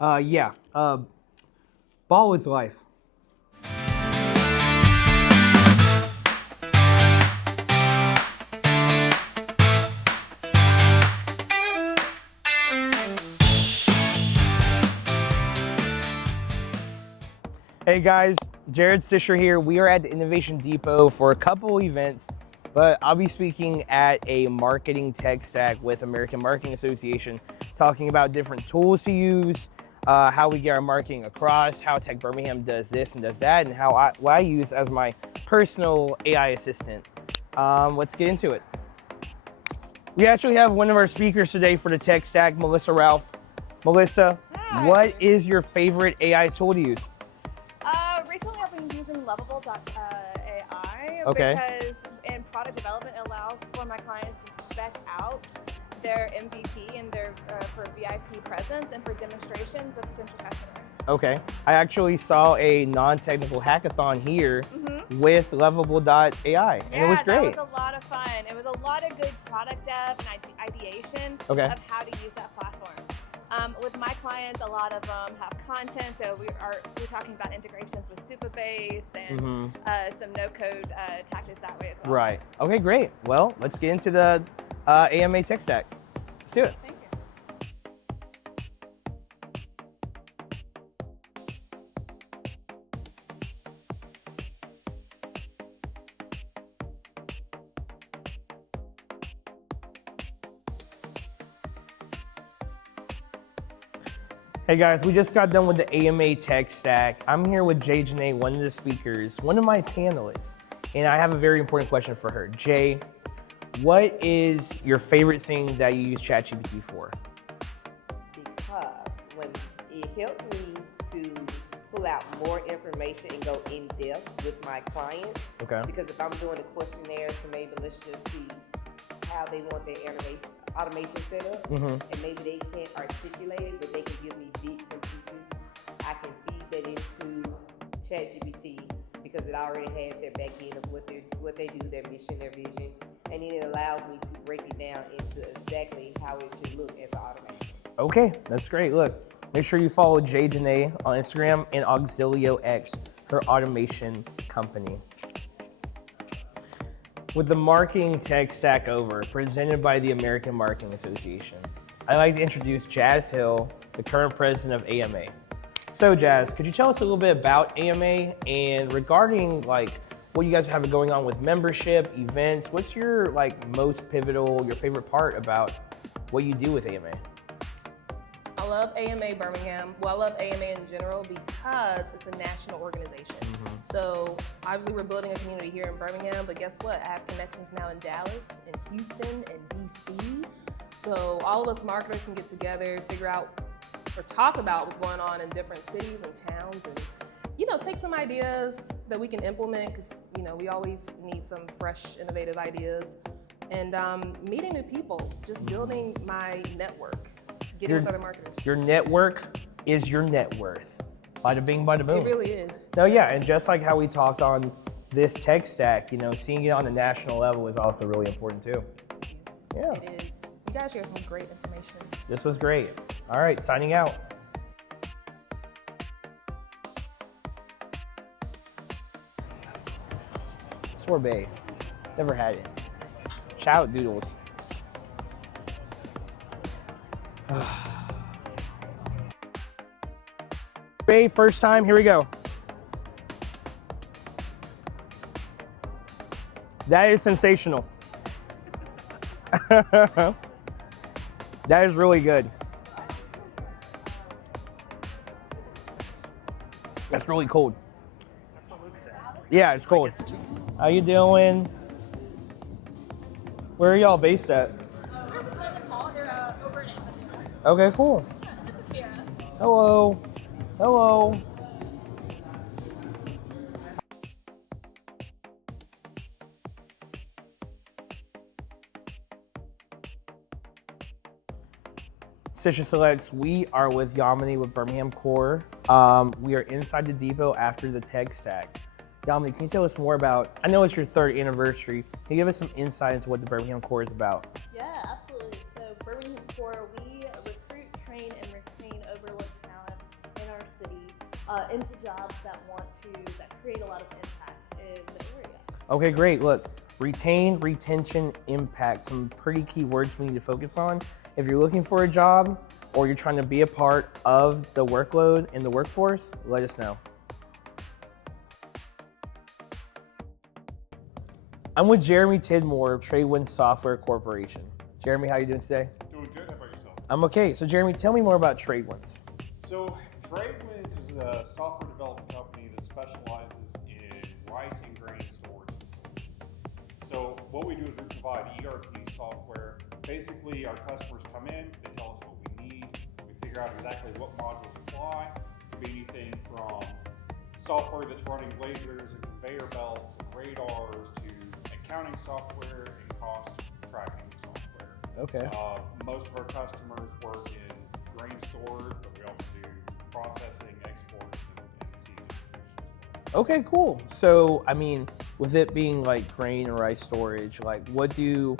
Yeah. Ball is life. Hey guys, Jarrod Stisher here. We are at the Innovation Depot for a couple events, but I'll be speaking at a marketing tech stack with American Marketing Association, talking about different tools to use, how we get our marketing across, how Tech Birmingham does this and does that, and what I use as my personal AI assistant. Let's get into it. We actually have one of our speakers today for the tech stack, Melissa Ralph. Melissa, Hi. what is your favorite AI tool to use? Recently I've been using Lovable.ai Okay. because in product development it allows for my clients to spec out their MVP and their for VIP presence and for demonstrations of potential customers. Okay. I actually saw a non-technical hackathon here with Lovable.ai, and it was great. That was a lot of fun. It was a lot of good product dev and ideation Okay. of how to use that platform. With my clients, a lot of them have content, so we're talking about integrations with Supabase and some no-code tactics that way as well. Right. Okay, great. Well, let's get into the AMA tech stack. Let's do it. Thank you. Hey guys, we just got done with the AMA tech stack. I'm here with Jay Janae, one of the speakers, one of my panelists, and I have a very important question for her. Jay, what is your favorite thing that you use ChatGPT for? Because when it helps me to pull out more information and go in depth with my clients. Okay. Because if I'm doing a questionnaire to maybe let's just see how they want their automation set up, and maybe they can't articulate it, but they can give me bits and pieces. I can feed that into ChatGPT because it already has their back end of what they do, their mission, their vision, and then it allows me to break it down into exactly how it should look as an automation. Okay, that's great. Look, make sure you follow Jay Janae on Instagram and Auxilio X, her automation company. With the marketing tech stack over, presented by the American Marketing Association, I'd like to introduce Jazz Hill, the current president of AMA. So Jazz, could you tell us a little bit about AMA and regarding what you guys have going on with membership, events, what's your most pivotal, your favorite part about what you do with AMA? I love AMA Birmingham. Well, I love AMA in general because it's a national organization. So obviously we're building a community here in Birmingham, but guess what? I have connections now in Dallas, in Houston, and DC. So all of us marketers can get together, figure out or talk about what's going on in different cities and towns, and take some ideas that we can implement because we always need some fresh, innovative ideas, and meeting new people, just building my network. Getting with other marketers. Your network is your net worth. Bada bing, bada boom. It really is. No, yeah, and just like how we talked on this tech stack, seeing it on a national level is also really important too. Yeah. It is. You guys share some great information. This was great. All right, signing out. Sorbet. Never had it. Shout out Doodles. Sorbet, first time, here we go. That is sensational. That is really good. That's really cold. Yeah, it's cold. How you doing? Where are y'all based at? Okay, cool. This is Kiara. Hello. Hello. Stisha Selects, we are with Yamini with Birmingham Core. We are inside the depot after the tech stack. Yamini, can you tell us more about, I know it's your third anniversary, can you give us some insight into what the Birmingham Core is about? Yeah, absolutely. So Birmingham Core, we recruit, train, and retain overlooked talent into jobs that create a lot of impact in the area. Okay, great. Look, retain, retention, impact, some pretty key words we need to focus on. If you're looking for a job or you're trying to be a part of the workload in the workforce, let us know. I'm with Jeremy Tidmore of Tradewinds Software Corporation. Jeremy, how are you doing today? Doing good. How about yourself? I'm okay. So Jeremy, tell me more about Tradewinds. So Tradewinds is a software development company that specializes in rice and grain storage facilities. So what we do is we provide ERP software. Basically, our customers come in, they tell us what we need, we figure out exactly what modules apply. It could be anything from software that's running lasers and conveyor belts and radars to accounting software and cost tracking software. Okay. Most of our customers work in grain storage, but we also do processing, exports, and seed distribution as well. Okay, cool. So, I mean, with it being like grain and rice storage, like what do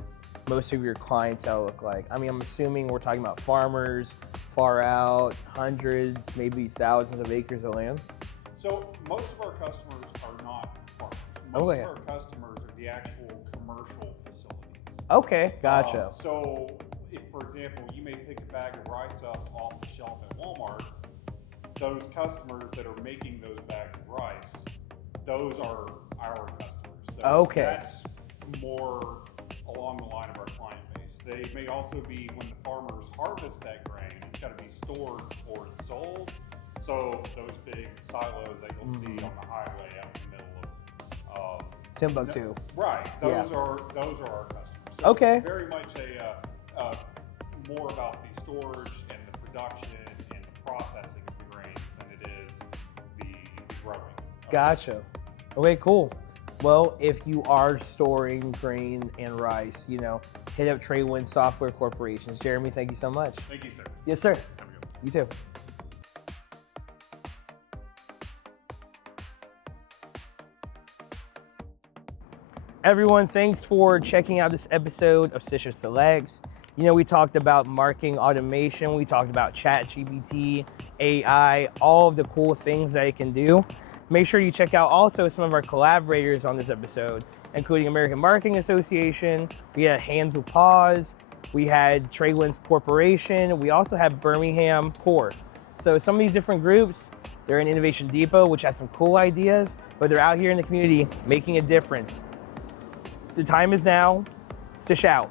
most of your clientele look like? I mean, I'm assuming we're talking about farmers, far out, hundreds, maybe thousands of acres of land. So most of our customers are not farmers. Most of our customers are the actual commercial facilities. Okay, gotcha. So if, for example, you may pick a bag of rice up off the shelf at Walmart, those customers that are making those bags of rice, those are our customers. So that's more along the line of our client base. They may also be when the farmers harvest that grain, it's got to be stored before it's sold. So those big silos that you'll see on the highway out in the middle of Timbuktu. Right. Those are our customers. So Okay. It's very much more about the storage and the production and the processing of the grains than it is the growing. Gotcha. Okay, cool. Well, if you are storing grain and rice, hit up Tradewinds Software Corporations. Jeremy, thank you so much. Thank you, sir. Yes, sir. Have a good one. You too. Everyone, thanks for checking out this episode of Stisha Selects. We talked about marketing automation. We talked about ChatGPT, AI, all of the cool things that it can do. Make sure you check out also some of our collaborators on this episode, including American Marketing Association. We had Hands With Paws. We had Tradewinds Corporation. We also have Birmingham Core. So some of these different groups, they're in Innovation Depot, which has some cool ideas, but they're out here in the community making a difference. The time is now. Stish out.